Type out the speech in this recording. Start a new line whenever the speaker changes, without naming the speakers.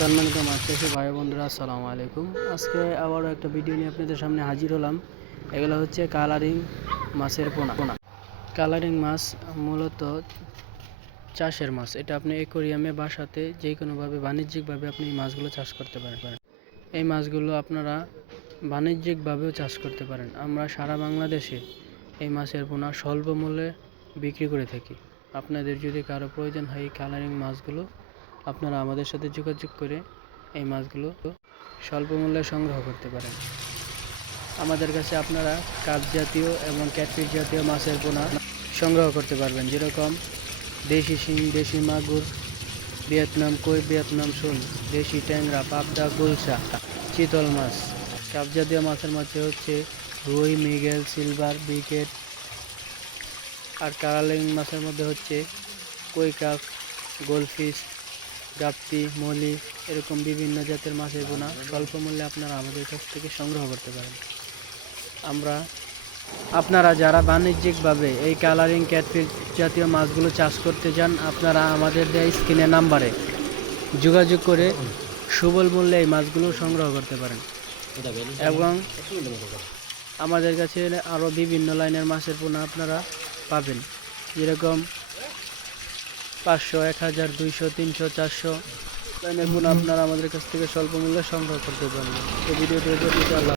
সম্মানিত মাছ ভাই বন্ধুরা, আসসালামু আলাইকুম। আজকে আবারও একটা ভিডিও নিয়ে আপনাদের সামনে হাজির হলাম। এগুলো হচ্ছে কালারিং মাছের পোনা। পোনা কালারিং মাছ মূলত চাষের মাছ। এটা আপনি একুরিয়ামে, বাসাতে যে কোনোভাবে বাণিজ্যিকভাবে আপনি এই মাছগুলো চাষ করতে পারেন। এই মাছগুলো আপনারা বাণিজ্যিকভাবেও চাষ করতে পারেন। আমরা সারা বাংলাদেশে এই মাছের পোনা স্বল্প মূল্যে বিক্রি করে থাকি। আপনাদের যদি কারও প্রয়োজন হয় এই কালারিং মাছগুলো আপনারা আমাদের সাথে যোগাযোগ করে এই মাছগুলো স্বল্প মূল্যে সংগ্রহ করতে পারেন। আমাদের কাছে আপনারা কাপ জাতীয় এবং ক্যাটফিশ জাতীয় মাছের পোনা সংগ্রহ করতে পারবেন। যেরকম দেশি শিং, দেশি মাগুর, ভিয়েতনাম কই, ভিয়েতনাম শোল দেশি ট্যাংরা, পাবদা, গুলশা, চিতল মাছ। কাপ জাতীয় মাছের মাঝে হচ্ছে রুই, মৃগেল, সিলভার, বিকেট আর কারালিং মাছের মধ্যে হচ্ছে কই কাপ, গোলফিশ গাপ্পি মলি এরকম বিভিন্ন জাতের মাছের পোনা স্বল্প মূল্যে আপনারা আমাদের কাছ থেকে সংগ্রহ করতে পারেন। আমরা আপনারা যারা বাণিজ্যিকভাবে এই কালারিং ক্যাটফিশ জাতীয় মাছগুলো চাষ করতে চান আপনারা আমাদের দেয় স্ক্রিনের নাম্বারে যোগাযোগ করে সুবল মূল্যে এই মাছগুলো সংগ্রহ করতে পারেন। এবং আমাদের কাছে আরও বিভিন্ন লাইনের মাছের পোনা আপনারা পাবেন। যেরকম পাঁচশো, এক হাজার, দুইশো, তিনশো, চারশো। আপনারা আমাদের কাছ থেকে স্বল্প মূল্যে সংগ্রহ করতে পারবেন। এই ভিডিওটি আল্লাহ